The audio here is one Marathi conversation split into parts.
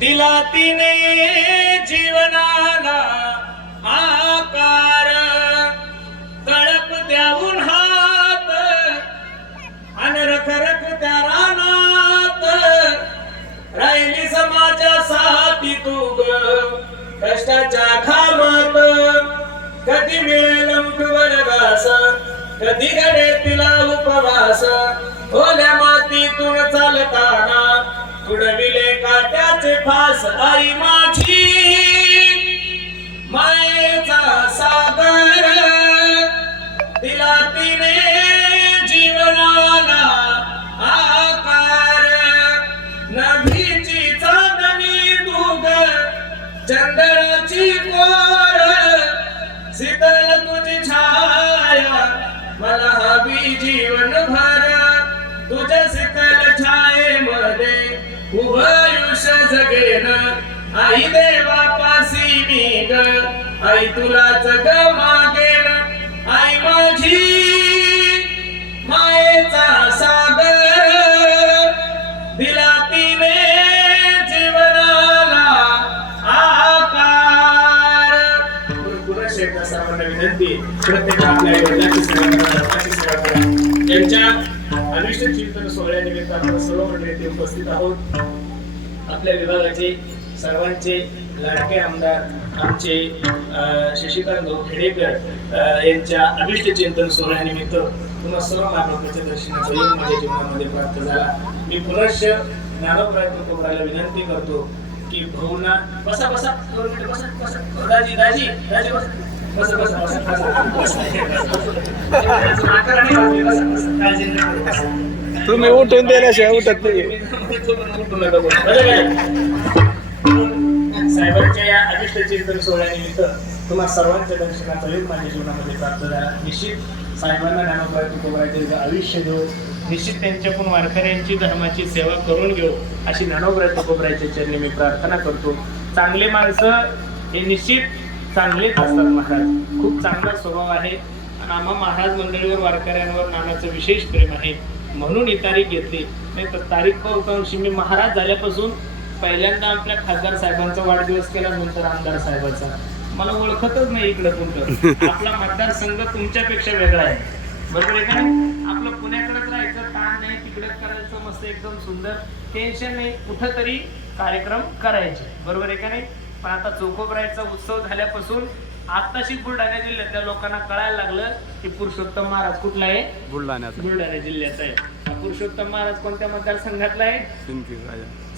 दिला तिने जीवनाला आकार, तळप त्याहून हात आणि रखरख त्या रानात, राहिली समाजासाठी तू ग कष्टाच्या घामात. कधी मिळेल मुठवर घास, कधी घडे तिला उपवास, ओल्या मातीतून चालताना उडविले काट्याचे फास. आई माझी मायेचा सागर, दिला तिने जीवनाला आकार. नभीची चांदणी तू ग चंद्राची कोर, शीतल तुझी छाया मला हवी जीवनभर. तुझ्या शीतल छायेमध्ये उभं आयुष्य जगेन, आई देवापासी मी ग आई तुलाच ग मागेन. आई माझी मायेचा सागर, दिला तिने जीवनाला आकार. पुरुष एकदा सर्वांना विनंती, प्रत्येक आपल्या आईवडिलांची सेवा करा. यांच्या अनिष्ट चिंतन सोहळ्यानिमित्त आपण सर्व मंडळी येथे उपस्थित आहोत. आपल्या विभागाचे सर्वांचे लाडके आमदार आमचे शशिकांत खेडेकर यांच्या अभिष्ट चिंतन सोहळ्यानिमित्त तुम्हा सर्व मार्गदर्शनाच्या दर्शनाचा योग माझ्या जीवनामध्ये प्राप्त झाला. मी पुनश्च ज्ञानोबराय तुकोबरायला विनंती करतो की भाऊंना बसा बसा बसा बसा दाजी दाजी दाजी बसा बसा बसा बसा बसा. तुम्ही उठून दिल्याशिवाय उठत नाही. साहेबांच्या या अभिष्ट चिंतन सोहळ्यानिमित्त तुम्हाला सर्वांच्या दर्शनाचा योग माझ्या जीवनामध्ये प्राप्त झाला. निश्चित साहेबांना ज्ञानोबराय तुकोबरायचे आयुष्य देऊ, निश्चित त्यांच्याकडून वारकऱ्यांची धर्माची सेवा करून घेऊ अशी ज्ञानोबराय तुकोबरायच्या चरणी मी प्रार्थना करतो. चांगले माणसं हे निश्चित चांगलेच असतात महाराज. खूप चांगला स्वभाव आहे आणि आम्हा महाराज मंडळीवर वारकऱ्यांवर नानाचं विशेष प्रेम आहे म्हणून ही तारीख घेतली. नाही तर तारीख बहुतांशी मी महाराज झाल्यापासून पहिल्यांदा आपल्या खासदार साहेबांचा वाढदिवस केला, नंतर आमदार साहेबांचा. मला ओळखतच नाही इकडं कोणतं. आपला मतदारसंघ तुमच्यापेक्षा वेगळा आहे, बरोबर आहे का? आपलं पुण्याकडेच राहायचं, ताण नाही, तिकडेच करायचं, मस्त एकदम सुंदर, टेन्शन नाही, कुठं तरी कार्यक्रम करायचे, बरोबर आहे का नाही? पण आता चोकोबरायचा उत्सव झाल्यापासून आताशी बुलढाणा जिल्ह्यातल्या लोकांना कळायला लागलं की पुरुषोत्तम महाराज कुठला आहे? बुलढाणा जिल्ह्याचा आहे. पुरुषोत्तम महाराज कोणत्या मतदारसंघातला आहे?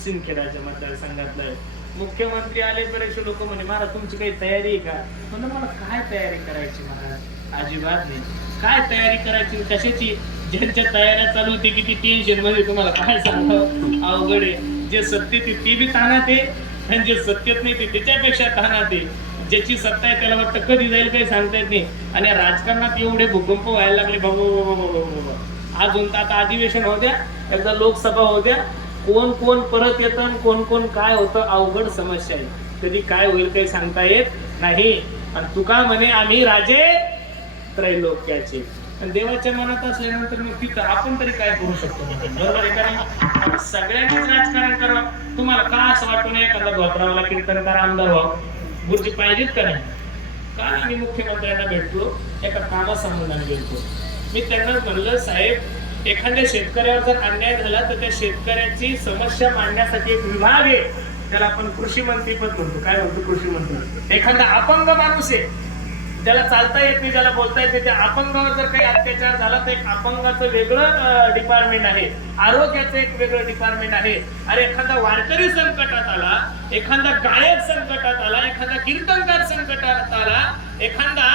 सिंदखेडच्या मतदारसंघातला आहे. मुख्यमंत्री आले, बरेचसे लोक म्हणे महाराज तुमची काही तयारी आहे का? म्हणलं मला काय तयारी करायची महाराज, अजिबात नाही. काय तयारी करायची कशाची? ज्यांच्या तयाऱ्या चालू होती किती टेन्शन मध्ये तुम्हाला काय सांगावं, अवघड आहे. जे सत्तेत ती बी ताणात आहे आणि जे सत्तेत नाही ते त्याच्यापेक्षा ताणात आहे. ज्याची सत्ता आहे त्याला वाटतं कधी जाईल काही सांगता येत नाही. आणि राजकारणात एवढे भूकंप व्हायला लागले बाबा. अजून तर आता अधिवेशन होऊ द्या, एकदा लोकसभा होऊ द्या, कोण कोण परत येतं, कोण कोण काय होतं, अवघड समस्या आहे. कधी काय होईल काही सांगता येत नाही. आणि तुका म्हणे आम्ही राजे त्रैलोक्याचे. आणि देवाच्या मनात असल्यानंतर मग तिथं आपण तरी काय करू शकतो, बरोबर आहे का नाही? सगळ्यांनीच राजकारण करावं. तुम्हाला का असं वाटू नये एखादा धोत्रावाला कीर्तनकार आमदार व्हावं? गुरुजी पाहिजेत का नाही? काल आम्ही मुख्यमंत्र्यांना भेटलो, एका कामासंबंधाने भेटलो. मी त्यांना म्हणलं साहेब, एखाद्या शेतकऱ्यावर जर अन्याय झाला तर त्या शेतकऱ्याची समस्या मांडण्यासाठी एक विभाग आहे, त्याला आपण कृषी मंत्री पण म्हणतो. काय म्हणतो? कृषी मंत्री. एखादा अपंग माणूस आहे, ज्याला चालता येत नाही, ज्याला बोलता येत नाही, त्या अपंगावर जर काही अत्याचार झाला तर एक अपंगाचं वेगळं डिपार्टमेंट आहे, आरोग्याचं एक वेगळं डिपार्टमेंट आहे. अरे एखादा वारकरी संकटात आला, एखादा गायक संकटात आला, एखादा कीर्तनकार संकटात आला, एखादा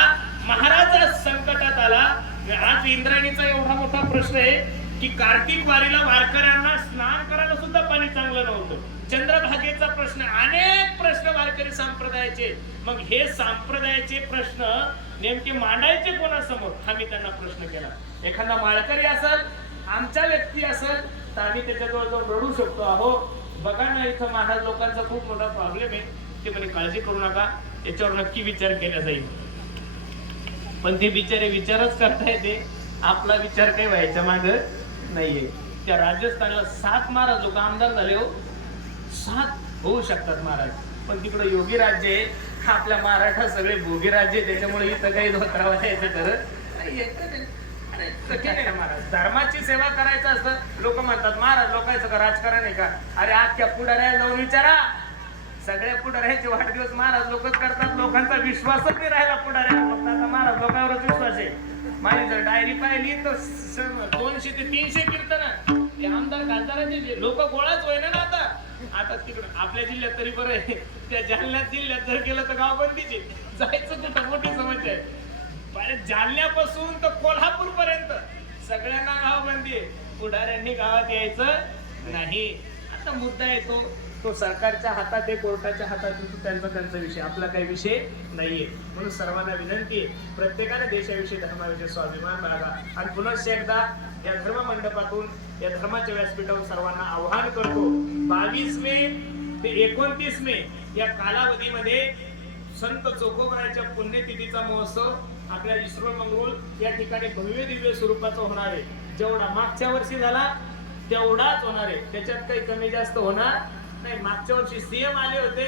महाराज संकटात आला. आज इंद्रायणीचा एवढा मोठा प्रश्न आहे की कार्तिक वारीला वारकऱ्यांना स्नान करायला सुद्धा पाणी चांगलं नव्हतं. चंद्रभागेचा प्रश्न, अनेक प्रश्न वारकरी संप्रदायाचे. मग हे संप्रदायाचे प्रश्न नेमके मांडायचे कोणासमोर हा मी त्यांना प्रश्न केला. एखादा माळकरी असेल, आमच्या व्यक्ती असेल, तर आम्ही त्याच्याजवळ जाऊन रडू शकतो. अहो बघा ना, इथं महाराज लोकांचा खूप मोठा प्रॉब्लेम आहे. ते म्हणे काळजी करू नका, याच्यावर नक्की विचार केला जाईल. पण ते बिचारे विचारच करता येते, आपला विचार काही व्हायच्या मागं नाहीये. त्या राजस्थानला 7 महाराज लोक आमदार झाले हो. 7 होऊ शकतात महाराज. पण तिकडं योगी राज्य आहे, आपल्या महाराष्ट्रात सगळे भोगी राज्य आहे, त्याच्यामुळे इथं काही धोत्रावा यायचं खरं नाहीये. अरे कठीण आहे ना महाराज. धर्माची सेवा करायचं असतं. लोक म्हणतात महाराज लोकांचं का राजकारण आहे का? अरे आजच्या पुढाऱ्याला जाऊन विचारा. सगळ्या पुढाऱ्याचे वाढदिवस महाराज लोकच करतात. लोकांचा विश्वासच नाही राहिला पुढाऱ्याला. फक्त आता महाराज लोकांवरच विश्वास आहे. माझी जर डायरी पाहिली तर 200 ते 300 कीर्तन ते आमदार खासदारांचे लोक गोळाच होईना ना आता तिकडं आपल्या जिल्ह्यात तरी बरं आहे. त्या जालन्यात जिल्ह्यात जर गेलं तर गावबंदीचे जायचं कुठं मोठी समस्या आहे. जालन्यापासून तर कोल्हापूर पर्यंत सगळ्यांना गावबंदी आहे. पुढाऱ्यांनी गावात यायचं नाही. आता मुद्दा येतो तो सरकारच्या हातात आहे, कोर्टाच्या हातात आहे, त्यांचा विषय, आपला काही विषय नाहीये. म्हणून सर्वांना विनंती आहे, प्रत्येकाने देशाविषयी धर्माविषयी स्वाभिमान बाळगा. आणि पुन्हा एकदा या धर्म मंडपातून या धर्माच्या व्यासपीठावर सर्वांना आवाहन करतो, 22 मे ते 29 मे या कालावधीमध्ये संत चोखोबाराच्या पुण्यतिथीचा महोत्सव आपल्या इसरो मंगरुळ या ठिकाणी भव्य दिव्य स्वरूपाचा होणार आहे. जेवढा मागच्या वर्षी झाला तेवढाच होणार आहे, त्याच्यात काही कमी जास्त होणार नाही. मागच्या वर्षी सीएम आले होते,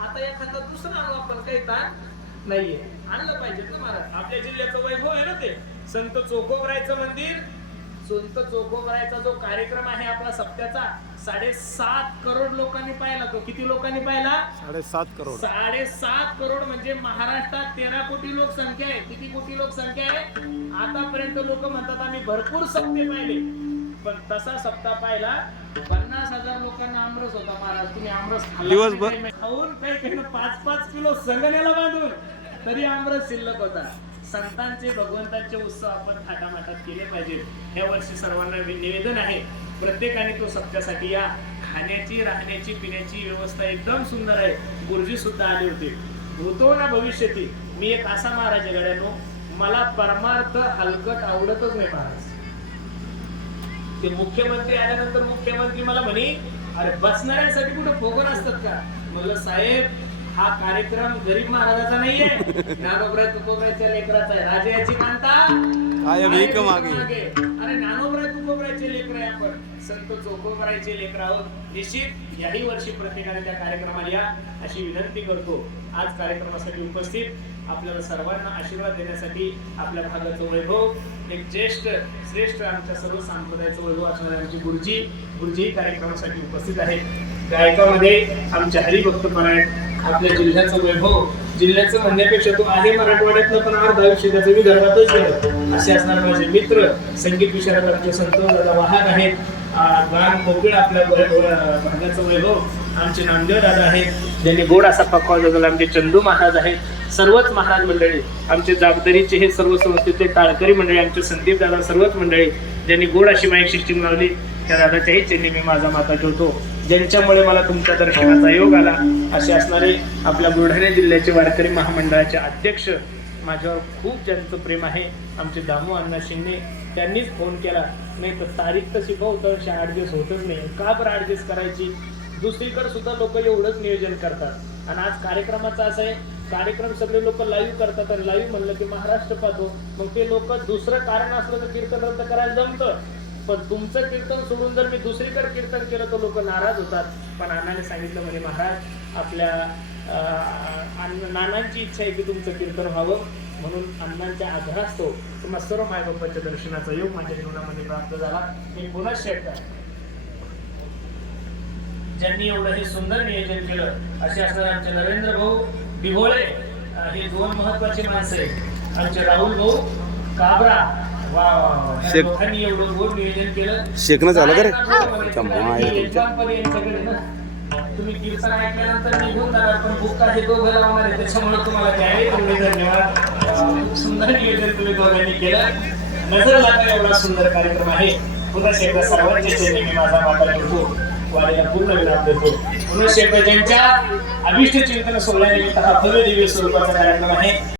आता एखादा दुसरा आपण काही ताण नाहीये. आणलं पाहिजे ना महाराज. आपल्या जिल्ह्याचं वैभव आहे ना ते संत चोखोबारायचं मंदिर. संत चोखोबारायचा जो कार्यक्रम आहे आपला सप्त्याचा 7.5 करोड लोकांनी पाहिला. तो किती लोकांनी पाहिला? 7.5 करोड. 7.5 करोड म्हणजे महाराष्ट्रात 13 कोटी लोकसंख्या आहे. किती कोटी लोकसंख्या आहे? आतापर्यंत लोक म्हणतात आम्ही भरपूर सप्ते पाहिले, पण तसा सप्ताह पाहिला 50,000 लोकांना आमरस होता महाराज. तुम्ही आमरस दिवसभर खाऊन काही 5-5 किलो संगण्याला बांधून तरी आमरस शिल्लक होता. संतांचे भगवंतांचे उत्सव आपण थाटामाटात केले पाहिजे. या वर्षी सर्वांना निवेदन आहे, प्रत्येकाने तो सप्त्यासाठी या. खाण्याची राहण्याची पिण्याची व्यवस्था एकदम सुंदर आहे. गुरुजी सुद्धा आले होते. भूतो ना भविष्यती. मी एक असा महाराज आहे गड्यानो, मला परमार्थ हलकट आवडतच नाही महाराज. ते मुख्यमंत्री आल्यानंतर मुख्यमंत्री मला म्हणे अरे बसणाऱ्यांसाठी कुठे फोगन असतात का? म्हणलं साहेब हा कार्यक्रम गरीब महाराजाचा नाहीये, ज्ञानोबराय तुकोबरायच्या लेकराचा आहे. राजाची मानता काय भीक मागे. अरे ज्ञानोबराय तुकोबरायचे लेकर आहे आपण, संत चोखोबरायचे लेकर आहोत. निश्चित याही वर्षी प्रत्येकाने त्या कार्यक्रमाला या अशी विनंती करतो. आज कार्यक्रमासाठी उपस्थित आपल्याला सर्वांना आशीर्वाद देण्यासाठी आपल्या भागाचं वैभव एक श्रेष्ठ आमच्या सर्व संप्रदायाचं वैभव असणारे आमचे गुरुजी कार्यक्रमासाठी उपस्थित आहेत. गायकामध्ये आमच्या हरिभक्त परायण आपल्या जिल्ह्याचं वैभव, जिल्ह्याचं म्हणण्यापेक्षा तो आहे मराठवाड्यातलं, पण अर्ध आयुष्य त्याचं विदर्भातच गेलं. असे असणारे माझे मित्र संगीत विशारद आमचे संतोष दादा वाहक आहेत. गान कोकिळ आपल्या भागाचं वैभव आमचे नामदेव दादा आहेत, ज्यांनी गोड असा पक्का वाजवला. आमचे चंदू महाराज आहेत. सर्वच महाराज मंडळी, आमचे जागदरीचे हे सर्व संस्थेचे टाळकरी मंडळी, आमचे संदीप दादा, सर्वच मंडळी ज्यांनी गोड अशी माईक सिस्टीम लावली, त्या दादाच्याही चरणी मी माझा माता ठेवतो, ज्यांच्यामुळे मला तुमच्या दर्शनाचा योग आला. असे असणारे आपल्या बुलढाणा जिल्ह्याचे वारकरी महामंडळाचे अध्यक्ष, माझ्यावर खूप ज्यांचं प्रेम आहे, आमचे दामू अण्णा शिंदे, त्यांनीच फोन केला. नाही तर तारीख तर शिकवतं 8 दिवस होतच नाही, का बरं ॲडजस्ट करायची? दुसरीकडे सुद्धा लोक एवढंच नियोजन करतात. आणि आज कार्यक्रमाचं असं आहे, कार्यक्रम सगळे लोक लाईव्ह करतात, आणि लाईव्ह म्हणलं की महाराष्ट्र पाहतो. मग ते लोक दुसरं कारण असलं तर कीर्तन रद्द करायला जमतं, पण तुमचं कीर्तन सोडून जर मी दुसरीकडे कीर्तन केलं तर लोक नाराज होतात. पण अण्णाने सांगितलं म्हणे महाराज आपल्या नानांची इच्छा आहे की तुमचं कीर्तन व्हावं, म्हणून अण्णांच्या आग्रहास्तव तुम्हाला सर्व मायबापाच्या दर्शनाचा योग माझ्या जीवनामध्ये प्राप्त झाला. मी पुन्हा शेकता ज्यांनी एवढं हे सुंदर नियोजन केलं असे असणारे आमचे नरेंद्र भाऊ दिभोळे, हे 2 महत्वाचे माणसं आहेत. आमचे राहुल भाऊ काबरा, लोकांनी एवढं गोड नियोजन केलं. शेकणं झालं का रे? तुम्ही कीर्तन ऐकल्यानंतर निघून जाणार, पण बुक आहे दोघं लावणार आहे, त्याच्यामुळे तुम्हाला द्यावे तेवढे धन्यवाद. सुंदर नियोजन तुम्ही दोघांनी केलं. नजर लागला एवढा सुंदर कार्यक्रम आहे. पुन्हा एकदा सर्वांच्या चरणी मी माझा माता ठेवतो, वारीला पूर्ण विराम देतो. पुन्हा एकदा ज्यांच्या अभिष्ट चिंतन सोहळ्यानिमित्त हा भव्य दिव्य स्वरूपाचा कार्यक्रम आहे.